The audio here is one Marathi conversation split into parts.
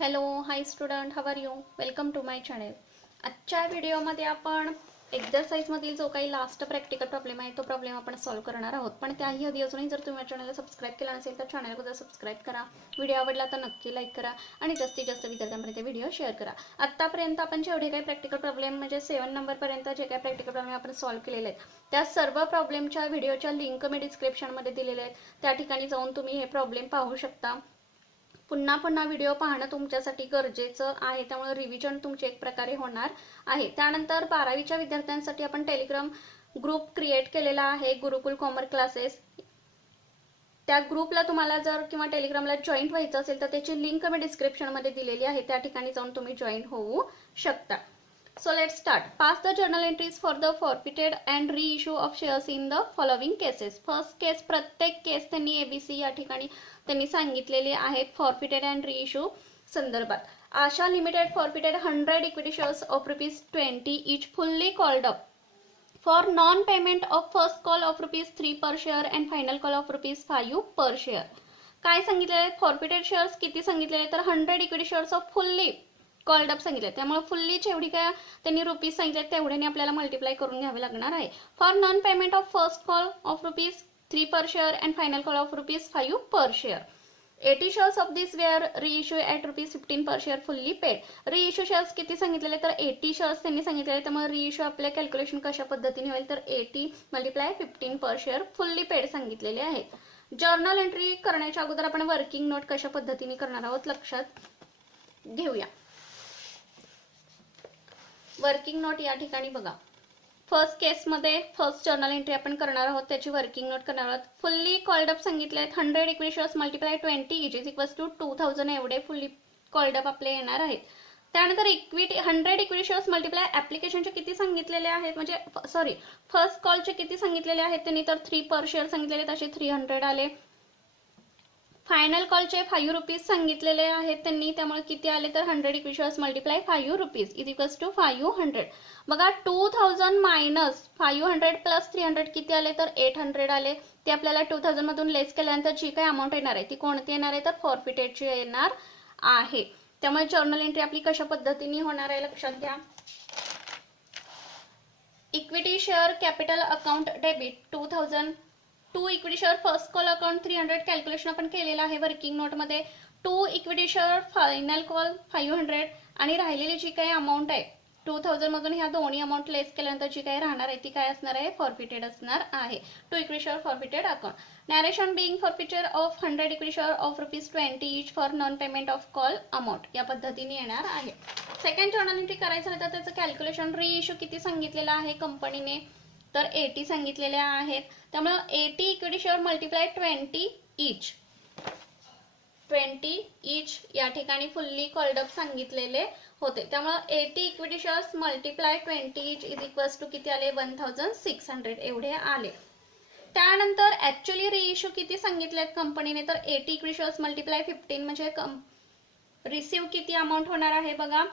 Hello hi student, how are you? Welcome to my channel. आजच्या व्हिडिओमध्ये आपण एक्झरसाइजमधील जो काही लास्ट प्रॅक्टिकल प्रॉब्लेम आहे तो प्रॉब्लेम आपण सॉल्व्ह करणार आहोत. पण त्याही आधी अजूनही जर तुम्ही चॅनलला सबस्क्राईब केला नसेल तर चॅनलला सबस्क्राईब करा. व्हिडिओ आवडला तर नक्की लाईक करा आणि जास्तीत जास्त विद्यार्थ्यांपर्यंत व्हिडिओ शेअर करा. आतापर्यंत आपण जेवढे काही प्रॅक्टिकल प्रॉब्लेम म्हणजे 7 नंबरपर्यंत जे काही प्रॅक्टिकल प्रॉब्लेम आपण सॉल्व्ह केलेले आहेत त्या सर्व प्रॉब्लेमच्या व्हिडिओच्या लिंक मी डिस्क्रिप्शनमध्ये दिलेल्या आहेत. त्या ठिकाणी जाऊन तुम्ही हे प्रॉब्लेम पाहू शकता. पुन्हा पुन्हा व्हिडिओ पाहणं तुमच्यासाठी गरजेचं आहे, त्यामुळे रिव्हिजन तुमचे एक प्रकारे होणार आहे. त्यानंतर 12वीच्या विद्यार्थ्यांसाठी आपण टेलिग्राम ग्रुप क्रिएट केलेला आहे, गुरुकुल कॉमर्स क्लासेस. त्या ग्रुपला तुम्हाला जर किंवा टेलिग्रामला जॉईन व्हायचं असेल तर त्याची लिंक मी डिस्क्रिप्शनमध्ये दिलेली आहे, त्या ठिकाणी जाऊन तुम्ही जॉईन होऊ शकता. So let's start. Pass the journal entries for the forfeited and reissue of shares in the following cases. First case, प्रत्येक केस त्यांनी ABC या ठिकाणी त्यांनी सांगितलेले आहेत फॉरफिटेड अँड रिइश्यू संदर्भात. Asha limited forfeited 100 equity shares of ₹20 each fully called up for non-payment of first call of ₹3 per share and final call of ₹5 per share. काय सांगितलेले आहेत? फॉरफिटेड शेअर्स किती सांगितलेले तर 100 equity shares off fully called up सांगितले, त्यामुळे फुल्ली जेवढी काय त्यांनी रुपीज सांगितले तेवढ्याने आपल्याला मल्टिप्लाय करून घ्यावे लागणार आहे. For non payment of first call of ₹3 per share and final call of ₹5 per share. 80 shares of this were reissued at ₹15 per share fully paid. reissue shares किती सांगितलेले तर 80 shares त्यांनी सांगितलेले, त्यामुळे reissue आपल्या कॅल्क्युलेशन कशा पद्धतीने होईल तर 80 × 15 per share fully paid सांगितलेले आहेत. जर्नल एंट्री करण्याच्या अगोदर आपण वर्किंग नोट कशा पद्धतीने करणार आहोत लक्षात घेऊया. वर्किंग नोट या ठिकाणी बघा. फर्स्ट केसमध्ये फर्स्ट जर्नल एंट्री आपण करणार आहोत, त्याची वर्किंग नोट करणार आहोत. फुल्ली कॉल्ड अप सांगितले आहेत 100 equity shares multiply 20 is equals to 2000 एवढे फुल्ली कॉल्ड अप आपले येणार आहेत. त्यानंतर 100 इक्विटी शेअर्स मल्टिप्लाय ॲप्लिकेशनचे किती सांगितलेले आहेत म्हणजे सॉरी फर्स्ट कॉलचे किती सांगितलेले आहेत त्यांनी तर 3 पर शेअर सांगितलेले, तसे 300 आले. फायनल कॉलचे ₹5 सांगितलेले आहेत त्यांनी, त्यामुळे किती आले तर 100 equity shares multiply ₹5 is equals to 500. बघा 2000 मायनस 500 प्लस 300 किती आले तर 800 आले. ते आपल्याला 2000 मधून लेस केल्यानंतर जी काही अमाऊंट येणार आहे ती कोणती येणार आहे तर फॉरफिटेडची येणार आहे. त्यामुळे जर्नल एंट्री आपली कशा पद्धतीने होणार आहे लक्षात घ्या. Equity share capital account debit 2000, 2 equity share first call account 300 calculation आपण केलेलं आहे वर्किंग नोटमध्ये. 2 इक्विटी शेअर फायनल कॉल 500 आणि राहिलेली जी काही अमाऊंट आहे 2000 मधून ह्या दोन्ही अमाऊंट लेस केल्यानंतर जी काही राहणार आहे ती काय असणार आहे फॉरफिटेड असणार आहे. 2 equity share forfeited account. Narration being forfeiture of 100 equity share of ₹20 each for non payment of call amount या पद्धतीने येणार आहे. सेकंड जर्नल एंट्री करायचं तर त्याचं कॅल्क्युलेशन रिइश्यू किती सांगितलेलं आहे कंपनीने तर 80 सांगितलेले आहेत, त्यामुळे 80 equity share multiply 20 each 20 each या ठिकाणी फुल्ली कॉल्ड अप सांगितलेले होते, त्यामुळे 80 equity shares multiply 20 each is equals to किती आले 1600 एवढे आले. त्यानंतर ऍक्च्युअली रिइश्यू किती सांगितलेत कंपनीने तर 80 इक्विटी शेअर्स मल्टिप्लाय 15 म्हणजे रिसीव किती अमाऊंट होणार आहे बघा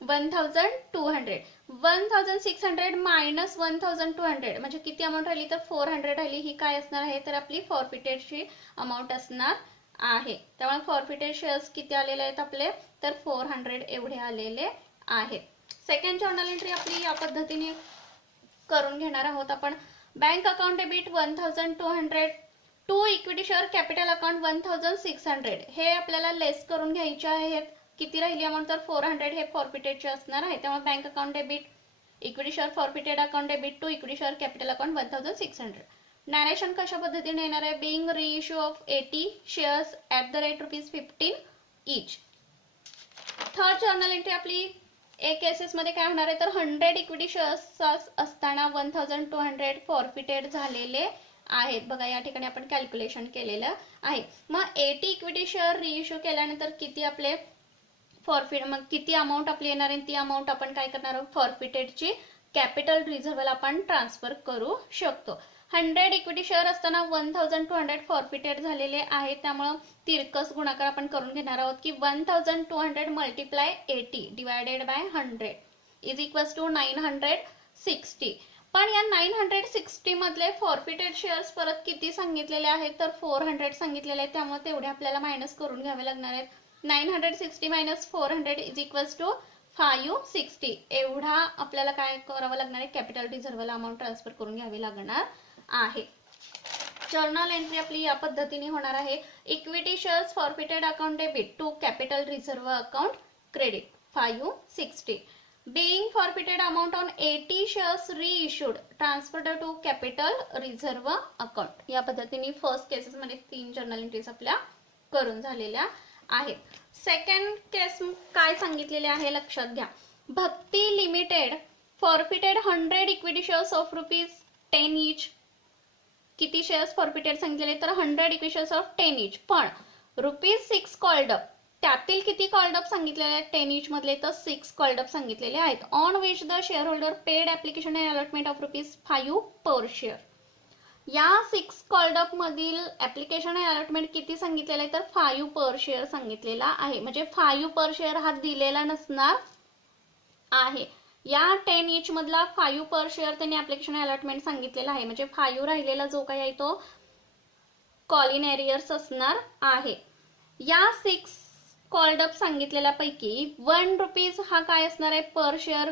1200. 1600 मायनस 1200 म्हणजे किती अमाऊंट राहिली तर 400 राहिली. ही काय असणार आहे तर आपली फॉरफिटेडची अमाऊंट असणार आहे. त्यामुळे फॉरफिटेड शेअर्स किती आलेले आहेत आपले तर 400 एवढे आलेले आहेत. सेकंड जर्नल एंट्री आपली या पद्धतीने करून घेणार आहोत आपण. Bank account debit 1200, 2 equity share capital account 1600 हे आपल्याला लेस करून घ्यायचे आहेत. किती राहिली अमाऊंट तर 400 हे फॉरफिटेडचे असणार आहे. त्यामुळे bank account debit equity share forfeited account debit 2 equity share capital account 1600. Narration कशा पद्धतीने येणार आहे being reissue of 80 shares at the rate ₹15 each. Third journal entry आपली एक केसेसमध्ये काय होणार आहे तर 100 इक्विटी शेअर्स असताना 1200 फॉरफिटेड झालेले आहेत. बघा या ठिकाणी आपण कॅल्क्युलेशन केलेलं आहे. मग 80 इक्विटी शेअर रिइश्यू केल्यानंतर किती आपले फॉरफिट मग किती अमाऊंट आपली येणार आहे ती अमाऊंट आपण काय करणार आहोत फॉरफिटेडची कॅपिटल रिझर्व्हला आपण ट्रान्सफर करू शकतो. 100 इक्विटी शेअर असताना 1200 फॉरफिटेड झालेले आहेत, त्यामुळे तिरकस गुणाकार आपण करून घेणार आहोत की 1200 multiply 80 divided by 100 is equals to 960. पण या 960 मधले फॉरफिटेड शेअर्स परत किती सांगितलेले आहेत तर 400 सांगितलेले आहेत, त्यामुळे तेवढे आपल्याला मायनस करून घ्यावे लागणार आहेत. 960 मायनस 400 इज इक्वल्स टू 560. एवढा आपल्याला काय करावं लागणार आहे, कॅपिटल रिझर्व्हला अमाऊंट ट्रान्सफर करून घ्यावी लागणार आहे. जर्नल एंट्री आपली या पद्धतीने होणार आहे. Equity shares forfeited account debit to capital reserve account credit 560. Being forfeited amount on 80 shares reissued transferred to capital reserve account. या पद्धतीने फर्स्ट केसेस मध्ये 3 जर्नल एंट्रीज आपल्या करून झालेल्या आहेत. सेकंड केस काय सांगितलेले आहे लक्षात घ्या. Bhakti limited forfeited 100 equity shares of ₹10 each. किती शेअर्स फॉरफिटेड सांगितलेले तर 100 इक्विटी शेअर्स ऑफ 10 इच. पण ₹6 कॉल्ड अप, त्यातील किती कॉल्ड अप सांगितलेले आहेत 10 इच मधले तर 6 कॉल्ड अप सांगितलेले आहेत. On which the share holder paid application and allotment of ₹5 per share. या 6 कॉल्ड अप मधील ऍप्लिकेशन अँड अलॉटमेंट किती सांगितलेलं आहे तर 5 पर शेअर सांगितलेला आहे. म्हणजे 5 पर शेअर हा दिलेला नसणार आहे. या 10 इच मधला 5 पर शेअर त्यांनी ऍप्लिकेशन अलॉटमेंट सांगितलेला आहे. म्हणजे 5 राहिलेला जो काही आहे तो कॉल इन एरियर्स असणार आहे. या 6 कॉल्ड अप सांगितलेल्या पैकी ₹1 हा काय असणार आहे पर शेअर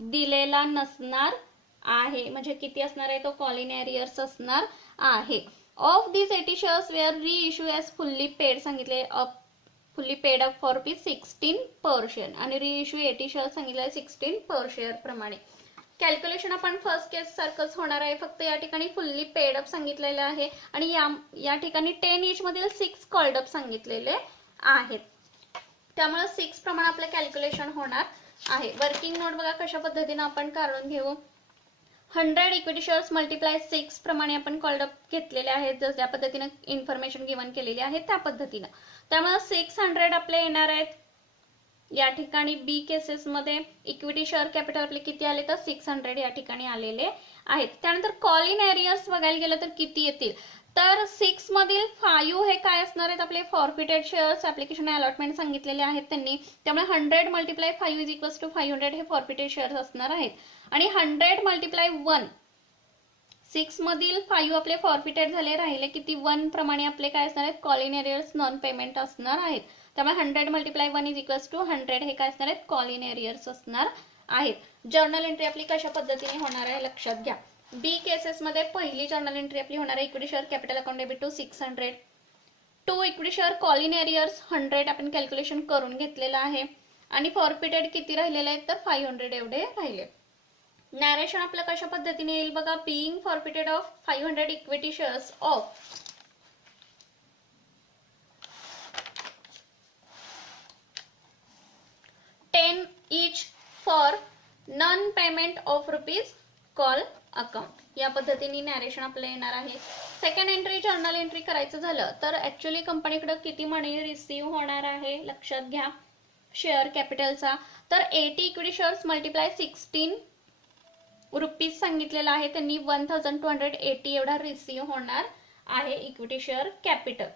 दिलेला नसणार आहे. म्हणजे किती असणार आहे तो कॉल इन एरियर्स असणार आहे. ऑफ दिस 80 शेअर्स वेअर री इश्यू एज फुल्ली पेड सांगितले fully paid up for ₹16 per share आणि री इश्यू 80 शेअर सांगितले 16 पर शेअर प्रमाणे. कॅल्क्युलेशन आपण फर्स्ट केस सारखंच होणार आहे. फक्त या ठिकाणी फुल्ली पेड अप सांगितलेलं आहे आणि या ठिकाणी 10 इच मधील 6 कॉल्ड अप सांगितलेले आहेत. त्यामुळे 6 प्रमाणे आपलं कॅल्क्युलेशन होणार आहे. वर्किंग नोट बघा कशा पद्धतीने आपण काढून घेऊ. 100 इक्विटी शेअर्स मल्टिप्लाय 6 प्रमाणे आपण कॉल्ड अप घेतलेले आहेत. जर त्या पद्धतीने इन्फॉर्मेशन गिवन केलेली आहे त्या पद्धतीने. त्यामुळे 600 आपले येणार आहेत. या ठिकाणी बी केसेस मध्ये इक्विटी शेअर कॅपिटल आपले किती आले तर 600 या ठिकाणी आलेले आहेत. त्यानंतर कॉल इन एरियर्स बघायला गेलं तर किती येतील तर 6 मधील 5 हे काय असणार आहेत आपले फॉरफिटेड शेअर्स ऍप्लिकेशन अलॉटमेंट सांगितलेले आहेत त्यांनी. त्यामुळे 100 मल्टिप्लाय 5 इज इक्वल्स टू 500 हे फॉरफिटेड शेअर्स असणार आहेत. आणि 100 मल्टिप्लाय 1 6 मधील 5 आपले फॉरफिटेड झाले, राहिले किती 1 प्रमाणे आपले काय असणार आहेत call in arrears non payment असणार आहेत. त्यामुळे 100 मल्टिप्लाय 1 इज इक्वल्स टू 100 हे काय असणार आहेत कॉल इन एरियर्स असणार आहेत. जर्नल एंट्री आपली कशा पद्धतीने होणार आहे लक्षात घ्या. बी केसेस मध्ये पहिली जर्नल एंट्री आपली होणार आहे equity share capital account debit to 600. To equity share call in arrears 100 आपण कॅल्क्युलेशन करून घेतलेलं आहे. आणि फॉरफिटेड किती राहिलेले आहेत तर 500 एवढे राहिले. नॅरेशन आपलं कशा पद्धतीने येईल बघा. Being forfeited of 500 equity shares of $10 each for non payment of rupees call account. या पद्धतीने नॅरेशन आपलं येणार आहे. सेकंड एंट्री जर्नल एंट्री करायचं झालं तर ऍक्च्युअली कंपनीकडे किती मनी रिसीव्ह होणार आहे लक्षात घ्या शेअर कॅपिटलचा. तर 80 इक्विटी शेअर्स मल्टिप्लाय 16 रुपीज सांगितलेलं आहे त्यांनी. 1280 एवढा रिसीव्ह होणार आहे इक्विटी शेअर कॅपिटल.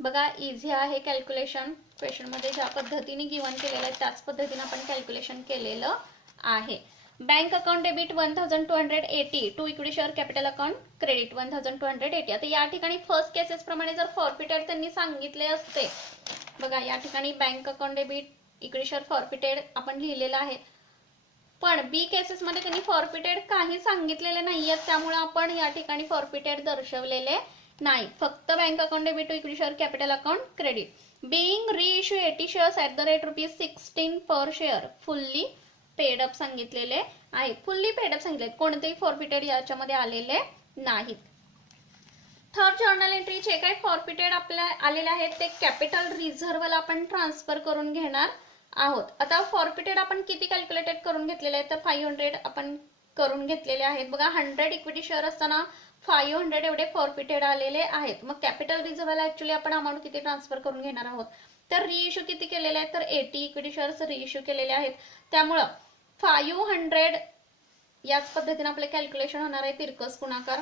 बघा इझी आहे कॅल्क्युलेशन. क्वेश्चन मध्ये ज्या पद्धतीने गिवन केलेलं आहे त्याच पद्धतीने आपण कॅल्क्युलेशन केलेलं आहे. Bank account debit 1280 to equity share capital account credit 1280. आता या ठिकाणी फर्स्ट केसेस प्रमाणे जर फॉरफिटेड त्यांनी सांगितले असते बघा या ठिकाणी bank account debit equity share forfeited आपण लिहिलेलं आहे. पण बी केसेस मध्ये त्यांनी फॉरफिटेड काही सांगितलेले नाहीये त्यामुळे आपण या ठिकाणी फॉरफिटेड दर्शवलेले नाही. फक्त bank account debit to equity share capital account credit. Being reissue 80 shares at the rate ₹16 per share fully paid up सांगितलेले आहे. फुल्ली पेड अप सांगितले, कोणतेही फॉरफिटेड याच्यामध्ये आलेले नाहीत. थर्ड जर्नल एंट्री जे काही फॉरफिटेड आपल्या आलेले आहेत ते कॅपिटल रिझर्व्हला आपण ट्रान्सफर करून घेणार आहोत. आता फॉरफिटेड आपण किती कॅल्क्युलेटेड करून घेतलेले आहेत तर 500 आपण करून घेतलेले आहेत. बघा 100 इक्विटी शेअर असताना 500 एवढे फॉरफिटेड आलेले आहेत. मग कॅपिटल रिझर्व्हला ऍक्च्युअली आपण अमाऊंट किती ट्रान्सफर करून घेणार आहोत तर रिइश्यू किती केलेले आहेत तर 80 इक्विटी शेअर्स रिइश्यू केलेले आहेत. त्यामुळं 500 याच पद्धतीने आपले कॅल्क्युलेशन होणार आहे तिरकस गुणाकार.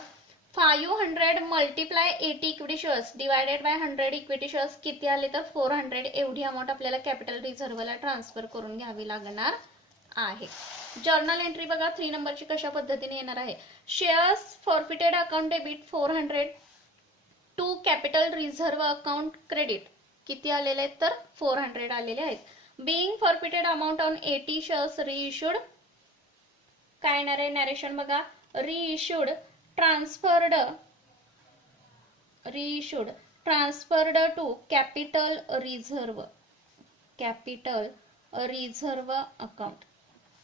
500 multiply 80 equity shares divided by 100 equity shares किती आले तर 400 एवढी अमाऊंट आपल्याला कॅपिटल रिझर्व्हला ट्रान्सफर करून घ्यावी लागणार आहे. जर्नल एंट्री बघा 3 नंबरची कशा पद्धतीने येणार आहे. Shares forfeited account debit 400 to capital reserve account credit किती आलेले आहेत तर 400 आलेले आहेत. Being forfeited amount on 80 shares reissued. काय येणार आहे नॅरेशन बघा. Reissued transferred to capital reserve account.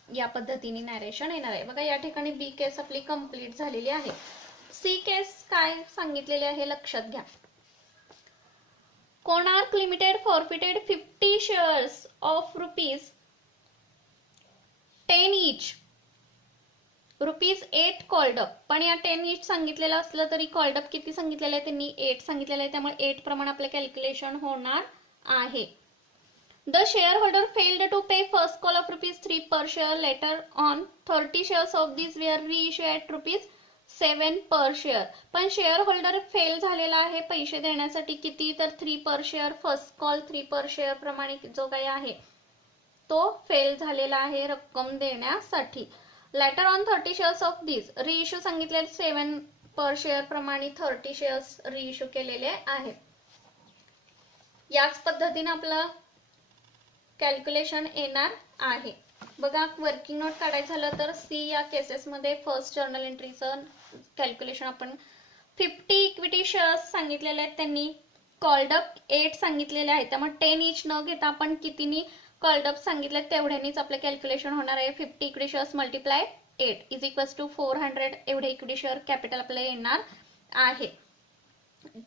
या पद्धतीने नॅरेशन येणार आहे. बघा या ठिकाणी बी केस आपली कंप्लीट झालेली आहे. सी केस काय सांगितलेले आहे लक्षात घ्या. Konark limited forfeited 50 shares of ₹10 each, ₹8 called up. पण या 10 each सांगितलेलं असलं तरी कॉल्ड अप किती सांगितलेलं आहे त्यांनी 8 सांगितलेलं आहे, त्यामुळे 8 प्रमाणे आपलं कॅल्क्युलेशन होणार आहे. The shareholder failed to pay first call of ₹3 per share. Later on 30 shares of these were reissued at ₹7 per share. पण शेअर होल्डर फेल झालेला आहे पैसे देण्यासाठी किती तर 3 per share. First call 3 per share प्रमाणे जो काही आहे तो फेल झालेला आहे रक्कम देण्यासाठी. लेटर ऑन 30 शेअर्स ऑफ दिस रिइश्यू सांगितले 7 per share प्रमाणे 30 शेअर्स रिइश्यू केलेले आहेत. याच पद्धतीने आपलं कॅल्क्युलेशन येणार आहे. बघा वर्किंग नोट काढायचं झालं तर सी या केसेसमध्ये फर्स्ट जर्नल एंट्रीचं कॅल्क्युलेशन आपण 50 इक्विटी शेअर्स सांगितलेले आहेत, त्यांनी कॉल्ड अप 8 सांगितलेले आहेत, त्यामुळे 10 each न घेता आपण कितीनी कॉल्ड अप सांगितले तेवढ्यानीच आपलं कॅल्क्युलेशन होणार आहे. 50 equity shares multiply 8 is equals to 400 एवढे इक्विटी शेअर कॅपिटल आपल्याला येणार आहे.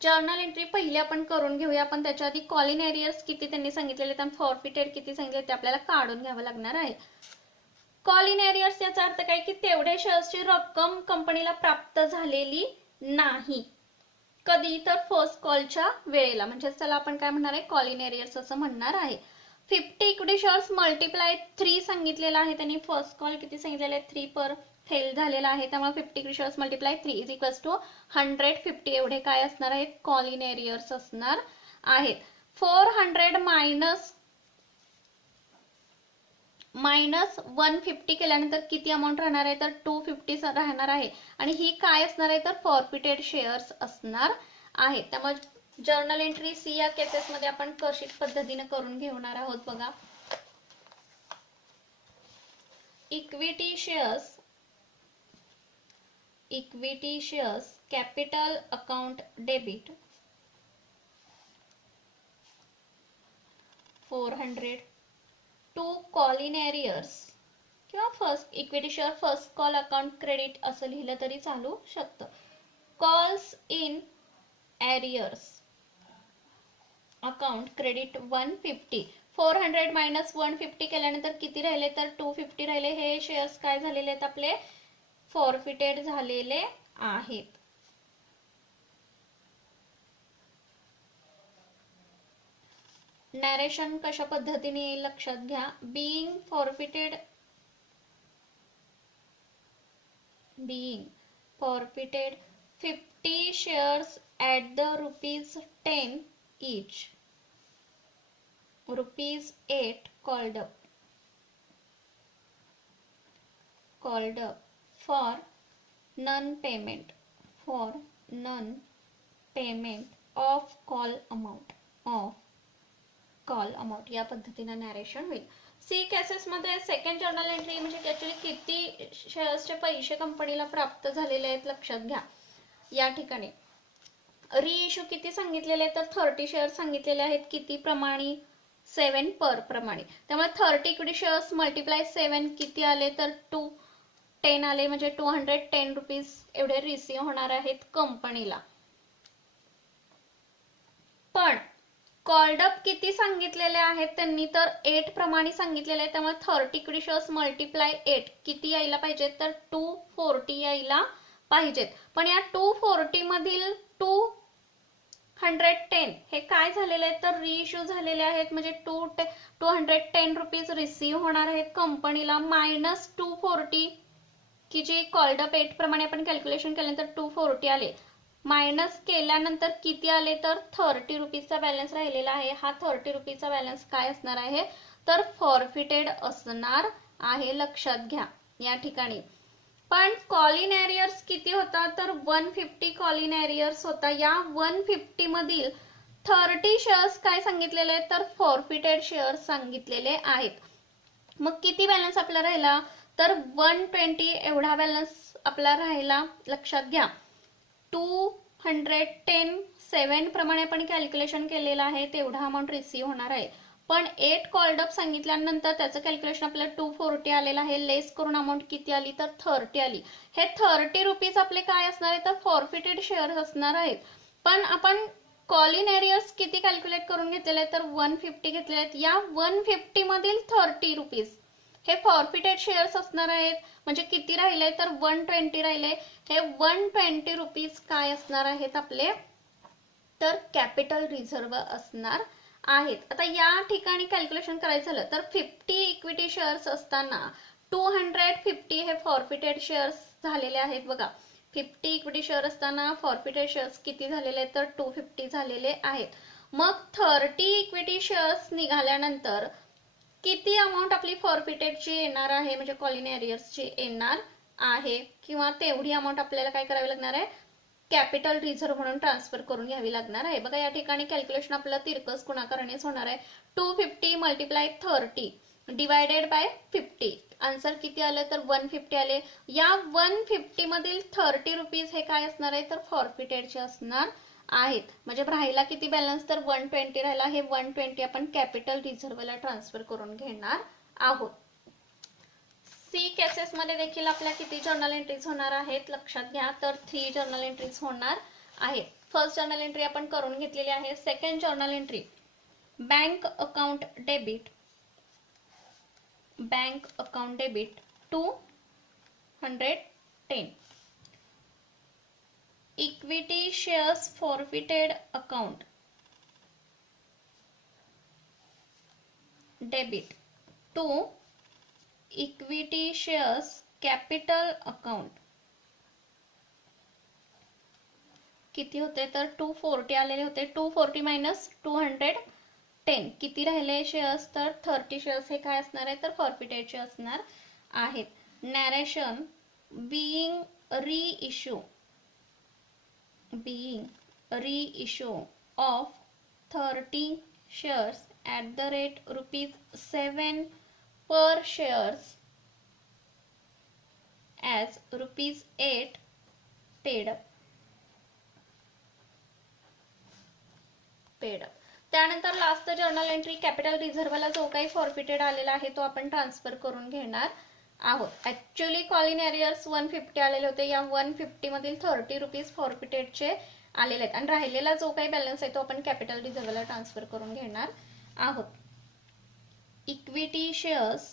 जर्नल एंट्री पहिली आपण करून घेऊया. पण त्याच्या आधी कॉलिन एरियर्स किती त्यांनी सांगितलेले आणि फॉरफिटेड किती सांगितले ते आपल्याला काढून घ्यावं लागणार आहे. कॉलिन एरियर्स याचा अर्थ काय की तेवढे शेअर्सची रक्कम कंपनीला प्राप्त झालेली नाही. कधी तर फर्स्ट कॉलच्या वेळेला, म्हणजे त्याला आपण काय म्हणणार आहे कॉलिन एरियर्स असं म्हणणार आहे. 50 इक्विटी शेअर्स मल्टिप्लाय 3 सांगितलेलं आहे त्यांनी. फर्स्ट कॉल किती सांगितलेलं आहे 3 पर फेल झालेला आहे, त्यामुळे 50 equity shares multiply 3 is equals to 150 एवढे काय असणार आहेत कॉलिन एरियर्स असणार आहेत. 400 मायनस 150 केल्यानंतर किती अमाऊंट राहणार आहे तर 250 राहणार आहे. आणि ही काय असणार आहे तर फॉरफिटेड शेअर्स असणार आहेत. त्यामुळे जर्नल एंट्री सी या केसेसमध्ये आपण कशी पद्धतीने करून घेणार आहोत बघा. Equity shares capital account debit 400 to call in arrears किंवा first equity share first call account credit असं लिहिलं तरी चालू शकतं. Calls in arrears account credit 150. 400 minus 150 केल्यानंतर किती राहिले तर 250 राहिले. हे शेअर्स काय झालेले आहेत आपले फॉरफिटेड झालेले आहेत. नॅरेशन कशा पद्धतीने येईल लक्षात घ्या. Being forfeited 50 shares at the ₹10 each, ₹8 called up for non payment of call amount या पद्धतीने नॅरेशन होईल. सी केसेस मध्ये सेकंड जर्नल एंट्री म्हणजे ऍक्च्युअली किती शेअर्सचे पैसे कंपनीला प्राप्त झालेले आहेत लक्षात घ्या. या ठिकाणी रिइश्यू किती सांगितलेले तर 30 शेअर्स सांगितलेले आहेत. किती प्रमाणे 7 पर प्रमाणे. त्यामुळे 30 इक्विटी शेअर्स मल्टिप्लाय 7 किती आले तर 210 आले, म्हणजे ₹210 एवढे रिसीव्ह होणार आहेत कंपनीला. पण कॉल्ड अप किती सांगितलेले आहेत त्यांनी तर 8 प्रमाणे सांगितलेले आहे. त्यामुळे 30 इक्विटी शेअर्स मल्टिप्लाय 8 किती यायला पाहिजे तर 240 यायला पाहिजेत. पण या 240 मधील 210 हे काय झालेले आहेत तर रिइश्यू झालेले आहेत, म्हणजे ₹210 रिसीव्ह होणार आहेत कंपनीला. मायनस 240 की जी कॉल्ड अप 8 प्रमाणे आपण कॅल्क्युलेशन केल्यानंतर 240 आले, मायनस केल्यानंतर किती आले तर ₹30चा बॅलन्स राहिलेला आहे. हा ₹30चा बॅलन्स काय असणार आहे तर फॉरफिटेड असणार आहे लक्षात घ्या या ठिकाणी. पण कॉलिन एरियर्स किती होता तर 150 कॉलिन एरियर्स होता. या 150 मधील 30 शेअर्स काय सांगितलेले आहेत तर फॉरफिटेड शेअर्स सांगितलेले आहेत. मग किती बॅलन्स आपला राहिला तर 120 एवढा बॅलन्स आपला राहिला. लक्षात घ्या 210 प्रमाणे आपण कॅल्क्युलेशन केलेलं आहे तेवढा अमाऊंट रिसीव्ह होणार आहे. पण 8 कॉल्ड अप सांगितल्यानंतर त्याचं कॅल्क्युलेशन आपल्याला 240 आलेलं आहे. लेस करून अमाऊंट किती आली तर 30 आली. हे 30 रुपीज आपले काय असणार आहे तर फॉरफिटेड शेअर्स असणार आहेत. पण आपण कॉल इन एरियर्स किती कॅल्क्युलेट करून घेतलेले आहेत तर 150 घेतलेले आहेत. या 150 मधील 30 रुपीज हे फॉरफिटेड शेअर्स असणार आहेत. म्हणजे किती राहिले तर 120 राहिले. हे 120 रुपीज काय असणार आहेत आपले तर कॅपिटल रिझर्व असणार आहेत. आता या ठिकाणी कॅल्क्युलेशन करायचं झालं तर 50 इक्विटी शेअर्स असताना 250 हे फॉरफिटेड शेअर्स झालेले आहेत. बघा 50 इक्विटी शेअर असताना फॉरफिटेड शेअर्स किती झालेले आहेत तर 250 झालेले आहेत. मग 30 इक्विटी शेअर्स निघाल्यानंतर किती अमाऊंट आपली फॉरफिटेडची येणार आहे म्हणजे कॉल इन एरियर्सची येणार आहे किंवा तेवढी अमाऊंट आपल्याला काय करावी लागणार आहे कॅपिटल रिझर्व म्हणून ट्रान्सफर करून घ्यावी लागणार आहे. बघा या ठिकाणी कॅल्क्युलेशन आपल्याला तिरकस गुणाकारानेच होणार आहे. 250 मल्टिप्लाय 30 डिवायडेड बाय 50 आन्सर किती आलं तर 150 आले. या 150 मधील 30 रुपीज हे काय असणार आहे तर फॉरफिटेडचे असणार आहेत. म्हणजे राहिला किती बॅलन्स तर 120 राहिला. हे 120 आपण कॅपिटल रिझर्वला ट्रान्सफर करून घेणार आहोत. सी केसेस मध्ये देखील आपल्या किती जर्नल एंट्रीज होणार आहेत लक्षात घ्या तर 3 जर्नल एंट्रीज होणार आहेत. फर्स्ट जर्नल एंट्री आपण करून घेतलेली आहे. Second journal entry bank account debit 210 equity shares forfeited account debit 2 equity shares capital account किती होते तर 240 आलेले होते. 240 मायनस 210 किती राहिले शेअर्स तर 30 शेअर्स हे काय असणार आहे तर फॉरफिटेडचे असणार आहेत. Narration being reissue of 30 shares at the rate ₹7 per shares as ₹8 paid up. त्यानंतर लास्ट जर्नल एंट्री कॅपिटल रिझर्वला जो काही फॉरफिटेड आलेला आहे तो आपण ट्रान्सफर करून घेणार आहोत. ऍक्च्युअली कॉल इन एरियर्स 150 आलेले होते. या 150 मधील 30 रुपीज फॉरफिटेडचे आलेले आहेत आणि राहिलेला जो काही बॅलन्स आहे तो आपण कॅपिटल रिझर्वला ट्रान्सफर करून घेणार आहोत. Equity shares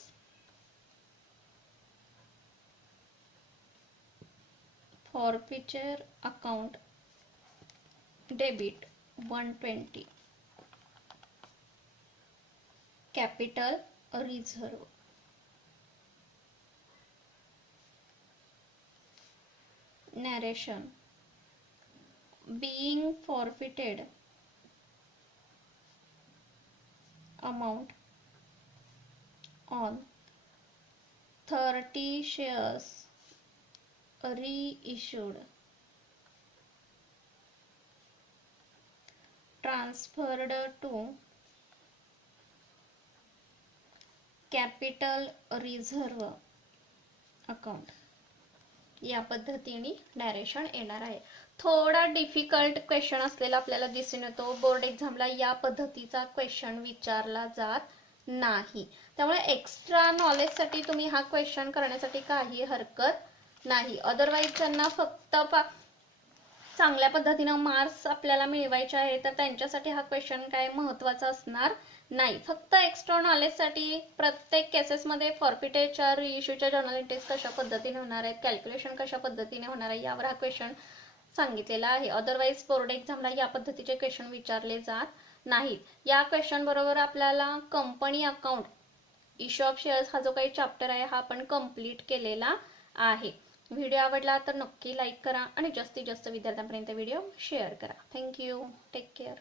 forfeiture account debit 120 capital reserve narration being forfeited amount on 30 shares reissued transferred to capital reserve account. या पद्धतीने नॅरेशन येणार आहे. थोडा डिफिकल्ट क्वेश्चन असलेला आपल्याला दिसून येतो. बोर्ड एक्झामला या पद्धतीचा क्वेश्चन विचारला जात नाही. त्यामुळे एक्स्ट्रा नॉलेजसाठी तुम्ही हा क्वेश्चन करण्यासाठी काही हरकत नाही. अदरवाईज ज्यांना फक्त चांगल्या पद्धतीने मार्क्स आपल्याला मिळवायचे आहे तर त्यांच्यासाठी हा क्वेश्चन काय महत्त्वाचा असणार नाही. फक्त एक्स्ट्रा नॉलेजसाठी प्रत्येक केसेसमध्ये फॉरफिटेडच्या रिइश्यूच्या जर्नल एंट्रीज कशा पद्धतीने होणार आहेत कॅल्क्युलेशन कशा पद्धतीने होणार आहे यावर हा क्वेश्चन सांगितलेला आहे. अदरवाईज बोर्ड एक्झामला या पद्धतीचे क्वेश्चन विचारले जात नाहीत. या क्वेश्चन बरोबर आपल्याला company account issue of shares हा जो काही चॅप्टर आहे हा आपण कंप्लीट केलेला आहे. व्हिडिओ आवडला तर नक्की लाईक करा आणि जास्तीत जास्त विद्यार्थ्यांपर्यंत व्हिडिओ शेअर करा. थँक्यू. Take care.